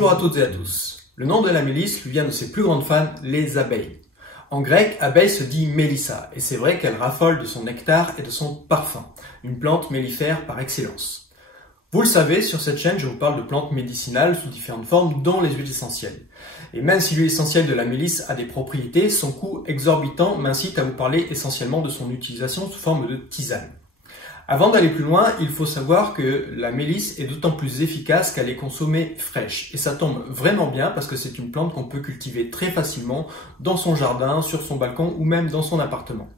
Bonjour à toutes et à tous. Le nom de la mélisse lui vient de ses plus grandes fans, les abeilles. En grec, abeille se dit mélissa, et c'est vrai qu'elle raffole de son nectar et de son parfum, une plante mellifère par excellence. Vous le savez, sur cette chaîne, je vous parle de plantes médicinales sous différentes formes, dont les huiles essentielles. Et même si l'huile essentielle de la mélisse a des propriétés, son coût exorbitant m'incite à vous parler essentiellement de son utilisation sous forme de tisane. Avant d'aller plus loin, il faut savoir que la mélisse est d'autant plus efficace qu'elle est consommée fraîche. Et ça tombe vraiment bien parce que c'est une plante qu'on peut cultiver très facilement dans son jardin, sur son balcon ou même dans son appartement.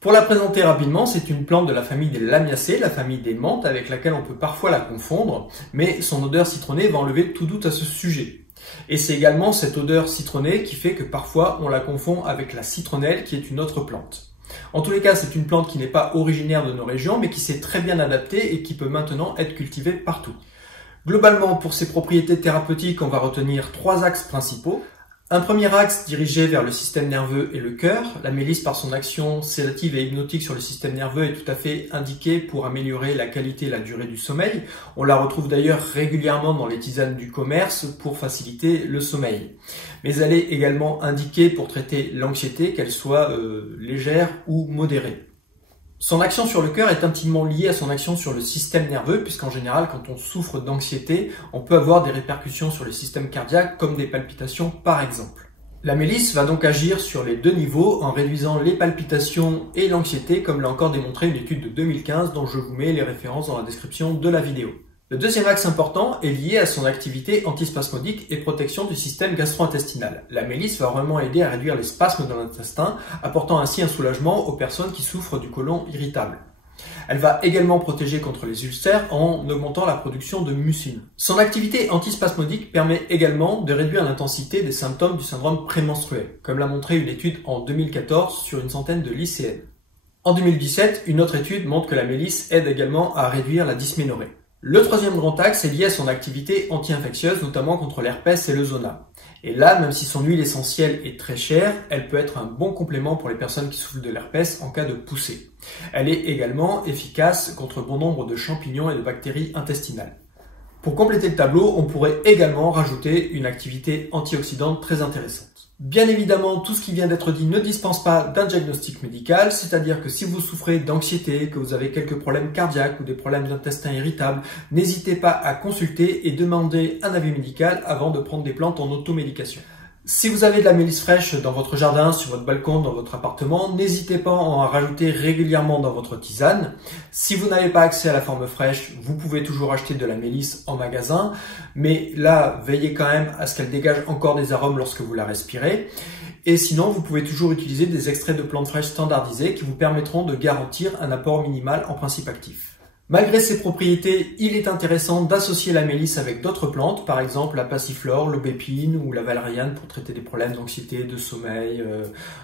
Pour la présenter rapidement, c'est une plante de la famille des Lamiacées, la famille des menthes, avec laquelle on peut parfois la confondre, mais son odeur citronnée va enlever tout doute à ce sujet. Et c'est également cette odeur citronnée qui fait que parfois on la confond avec la citronnelle qui est une autre plante. En tous les cas, c'est une plante qui n'est pas originaire de nos régions, mais qui s'est très bien adaptée et qui peut maintenant être cultivée partout. Globalement, pour ses propriétés thérapeutiques, on va retenir trois axes principaux. Un premier axe dirigé vers le système nerveux et le cœur. La mélisse, par son action sédative et hypnotique sur le système nerveux, est tout à fait indiquée pour améliorer la qualité et la durée du sommeil. On la retrouve d'ailleurs régulièrement dans les tisanes du commerce pour faciliter le sommeil. Mais elle est également indiquée pour traiter l'anxiété, qu'elle soit légère ou modérée. Son action sur le cœur est intimement liée à son action sur le système nerveux, puisqu'en général, quand on souffre d'anxiété, on peut avoir des répercussions sur le système cardiaque, comme des palpitations par exemple. La mélisse va donc agir sur les deux niveaux en réduisant les palpitations et l'anxiété, comme l'a encore démontré une étude de 2015 dont je vous mets les références dans la description de la vidéo. Le deuxième axe important est lié à son activité antispasmodique et protection du système gastro-intestinal. La mélisse va vraiment aider à réduire les spasmes dans l'intestin, apportant ainsi un soulagement aux personnes qui souffrent du côlon irritable. Elle va également protéger contre les ulcères en augmentant la production de mucine. Son activité antispasmodique permet également de réduire l'intensité des symptômes du syndrome prémenstruel, comme l'a montré une étude en 2014 sur une centaine de lycéennes. En 2017, une autre étude montre que la mélisse aide également à réduire la dysménorrhée. Le troisième grand axe est lié à son activité anti-infectieuse, notamment contre l'herpès et le zona. Et là, même si son huile essentielle est très chère, elle peut être un bon complément pour les personnes qui souffrent de l'herpès en cas de poussée. Elle est également efficace contre bon nombre de champignons et de bactéries intestinales. Pour compléter le tableau, on pourrait également rajouter une activité antioxydante très intéressante. Bien évidemment, tout ce qui vient d'être dit ne dispense pas d'un diagnostic médical, c'est-à-dire que si vous souffrez d'anxiété, que vous avez quelques problèmes cardiaques ou des problèmes d'intestin irritable, n'hésitez pas à consulter et demander un avis médical avant de prendre des plantes en automédication. Si vous avez de la mélisse fraîche dans votre jardin, sur votre balcon, dans votre appartement, n'hésitez pas à en rajouter régulièrement dans votre tisane. Si vous n'avez pas accès à la forme fraîche, vous pouvez toujours acheter de la mélisse en magasin, mais là, veillez quand même à ce qu'elle dégage encore des arômes lorsque vous la respirez. Et sinon, vous pouvez toujours utiliser des extraits de plantes fraîches standardisés qui vous permettront de garantir un apport minimal en principe actif. Malgré ses propriétés, il est intéressant d'associer la mélisse avec d'autres plantes, par exemple la passiflore, l'aubépine ou la valériane pour traiter des problèmes d'anxiété, de sommeil,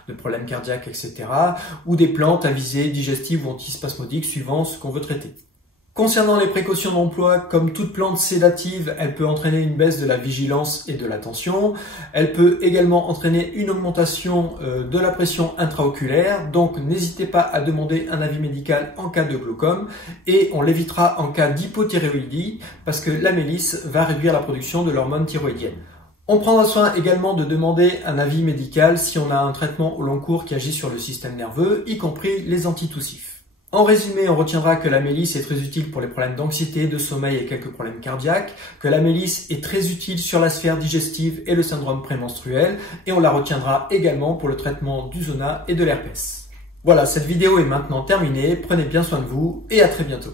de problèmes cardiaques, etc. ou des plantes à visée digestive ou antispasmodique suivant ce qu'on veut traiter. Concernant les précautions d'emploi, comme toute plante sédative, elle peut entraîner une baisse de la vigilance et de l'attention. Elle peut également entraîner une augmentation de la pression intraoculaire. Donc n'hésitez pas à demander un avis médical en cas de glaucome et on l'évitera en cas d'hypothyroïdie parce que la mélisse va réduire la production de l'hormone thyroïdienne. On prendra soin également de demander un avis médical si on a un traitement au long cours qui agit sur le système nerveux, y compris les antitussifs. En résumé, on retiendra que la mélisse est très utile pour les problèmes d'anxiété, de sommeil et quelques problèmes cardiaques, que la mélisse est très utile sur la sphère digestive et le syndrome prémenstruel, et on la retiendra également pour le traitement du zona et de l'herpès. Voilà, cette vidéo est maintenant terminée, prenez bien soin de vous et à très bientôt.